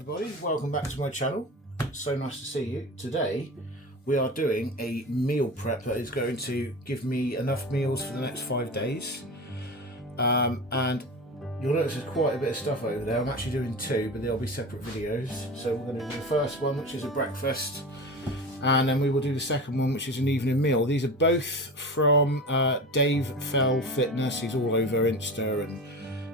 everybody, welcome back to my channel. So nice to see you. Today we are doing a meal prep that is going to give me enough meals for the next 5 days, and you'll notice there's quite a bit of stuff over there. I'm actually doing two, but they'll be separate videos. So we're going to do the first one, which is a breakfast, and then we will do the second one, which is an evening meal. These are both from Dave Fell Fitness. He's all over Insta and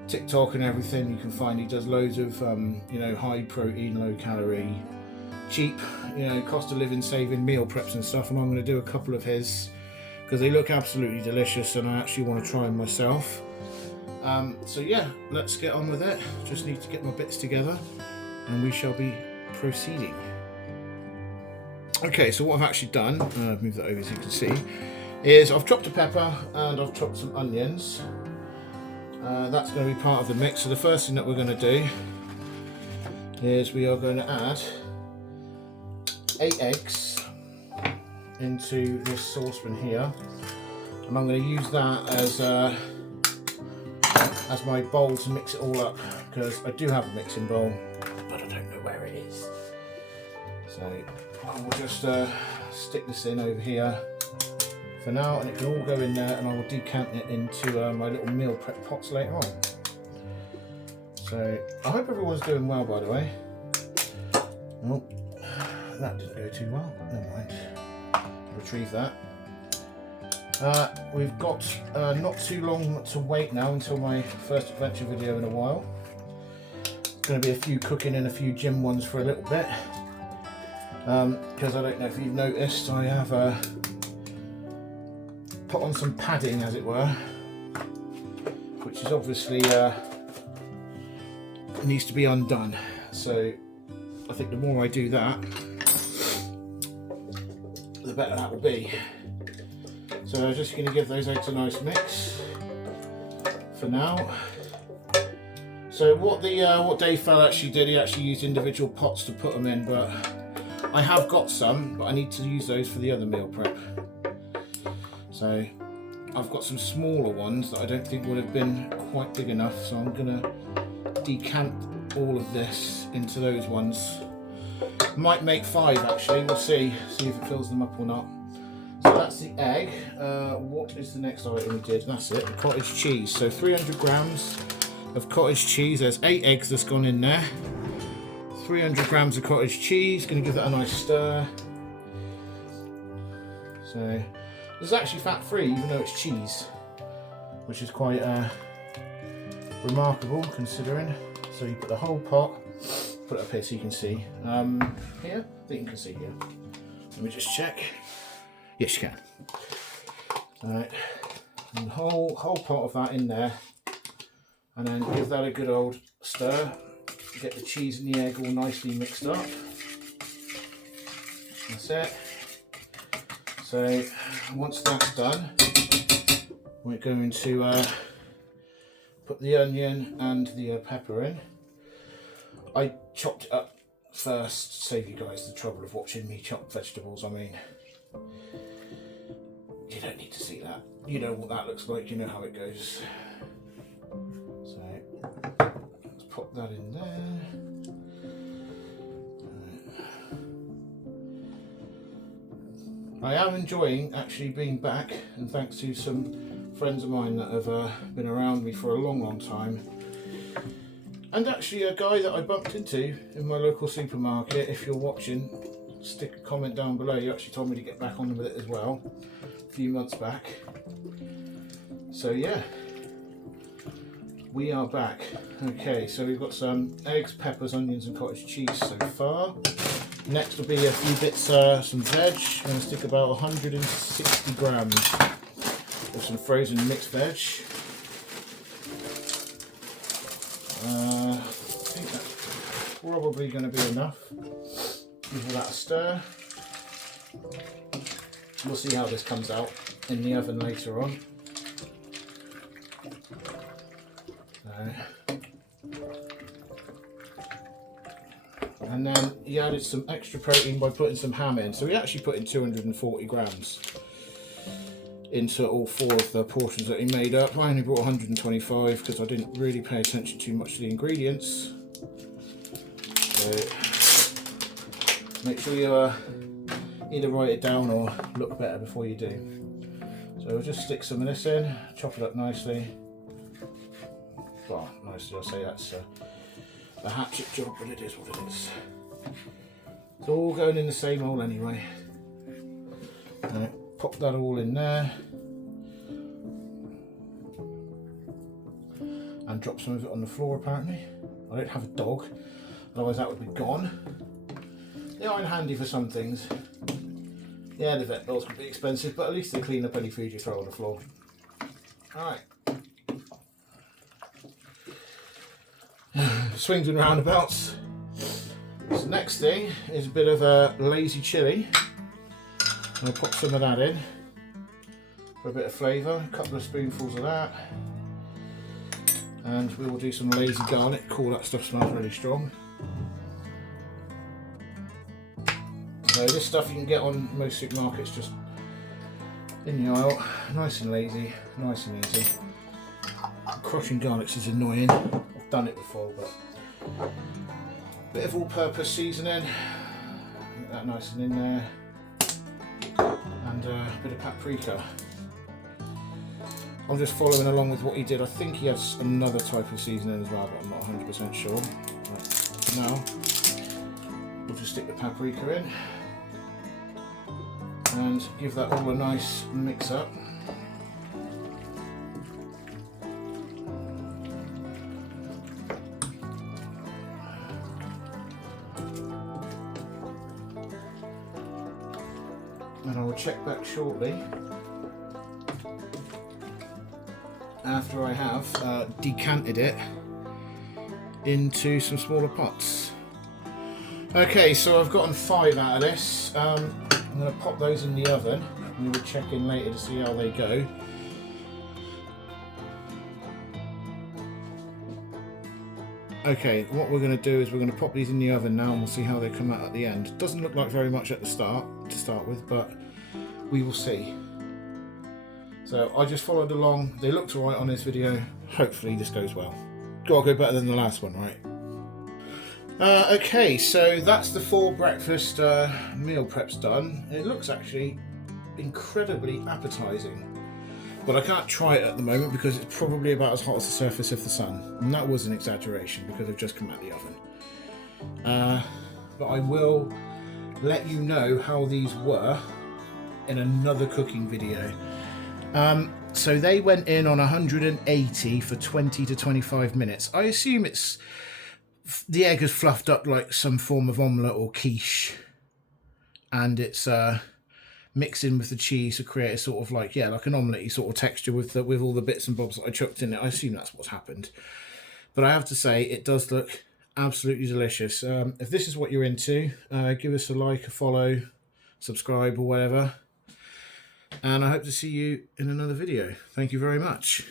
TikTok and everything. You can find he does loads of high protein, low calorie, cheap, cost of living saving meal preps and stuff, and I'm going to do a couple of his because they look absolutely delicious and I actually want to try them myself. So yeah, let's get on with it. Just need to get my bits together and we shall be proceeding. Okay, so what I've actually done, I've moved that over so you can see, is I've chopped a pepper and I've chopped some onions. That's going to be part of the mix. So the first thing that we're going to do is we are going to add 8 eggs into this saucepan here, and I'm going to use that as my bowl to mix it all up, because I do have a mixing bowl but I don't know where it is. So I will just stick this in over here for now, and it can all go in there, and I will decant it into my little meal prep pots later on. So I hope everyone's doing well, by the way. Oh, that didn't go too well. Never mind. Retrieve that. We've got not too long to wait now until my first adventure video in a while. It's going to be a few cooking and a few gym ones for a little bit, because I don't know if you've noticed, I have put on some padding, as it were, which is obviously needs to be undone. So I think the more I do that, the better that will be. So I'm just going to give those eggs a nice mix for now. So what Dave Fell actually did, he actually used individual pots to put them in, but I have got some, but I need to use those for the other meal prep. So I've got some smaller ones that I don't think would have been quite big enough, so I'm going to decant all of this into those ones. Might make 5 actually, we'll see if it fills them up or not. So that's the egg. What is the next item we did? That's it, the cottage cheese. So 300 grams of cottage cheese. There's 8 eggs that's gone in there. 300 grams of cottage cheese, going to give that a nice stir. So this is actually fat-free, even though it's cheese, which is quite remarkable considering. So you put the whole pot, put it up here so you can see. Here? I think you can see here. Let me just check. Yes, you can. Alright, and the whole pot of that in there, and then give that a good old stir. Get the cheese and the egg all nicely mixed up. That's it. So once that's done, we're going to put the onion and the pepper in. I chopped it up first to save you guys the trouble of watching me chop vegetables. I mean, you don't need to see that. You know what that looks like, you know how it goes. So let's pop that in there. I am enjoying actually being back, and thanks to some friends of mine that have been around me for a long time, and actually a guy that I bumped into in my local supermarket. If you're watching, stick a comment down below. You actually told me to get back on with it as well a few months back. So yeah, we are back. Okay, so we've got some eggs, peppers, onions and cottage cheese so far. Next will be a few bits, some veg. I'm going to stick about 160 grams of some frozen mixed veg. I think that's probably going to be enough. Give that a stir. We'll see how this comes out in the oven later on. And then he added some extra protein by putting some ham in. So he actually put in 240 grams into all 4 of the portions that he made up. I only brought 125 because I didn't really pay attention too much to the ingredients. So So make sure you either write it down or look better before you do. So we'll just stick some of this in, chop it up nicely. Well, nicely, I'll say that's a hatchet job, but it is what it is. It's all going in the same hole anyway. Right, pop that all in there. And drop some of it on the floor apparently. I don't have a dog, otherwise that would be gone. They are handy for some things. Yeah, the vet bills could be expensive, but at least they clean up any food you throw on the floor. Alright. Swings and roundabouts. So the next thing is a bit of a lazy chilli. I'll pop some of that in for a bit of flavour, a couple of spoonfuls of that. And we will do some lazy garlic. Cool, that stuff smells really strong. So this stuff you can get on most supermarkets, just in the aisle, nice and lazy, nice and easy. Crushing garlics is annoying. I've done it before, but bit of all-purpose seasoning. Get that nice and in there, and a bit of paprika. I'm just following along with what he did. I think he has another type of seasoning as well, but I'm not 100% sure. But now, we'll just stick the paprika in and give that all a nice mix up. And I will check back shortly after I have decanted it into some smaller pots. Okay, so I've gotten 5 out of this. I'm going to pop those in the oven and we'll check in later to see how they go. Okay, what we're going to do is we're going to pop these in the oven now and we'll see how they come out at the end. Doesn't look like very much at the start to start with, but we will see. So I just followed along. They looked alright on this video. Hopefully this goes well. Gotta go better than the last one, right? Okay, so that's the 4 breakfast meal preps done. It looks actually incredibly appetizing, but I can't try it at the moment because it's probably about as hot as the surface of the sun, and that was an exaggeration because I've just come out of the oven. But I will let you know how these were in another cooking video. So they went in on 180 for 20 to 25 minutes. I assume it's the egg is fluffed up like some form of omelette or quiche, and it's mixed in with the cheese to create a sort of like an omelette-y sort of texture with all the bits and bobs that I chucked in it. I assume that's what's happened, but I have to say it does look absolutely delicious. If this is what you're into, give us a like, a follow, subscribe or whatever, and I hope to see you in another video. Thank you very much.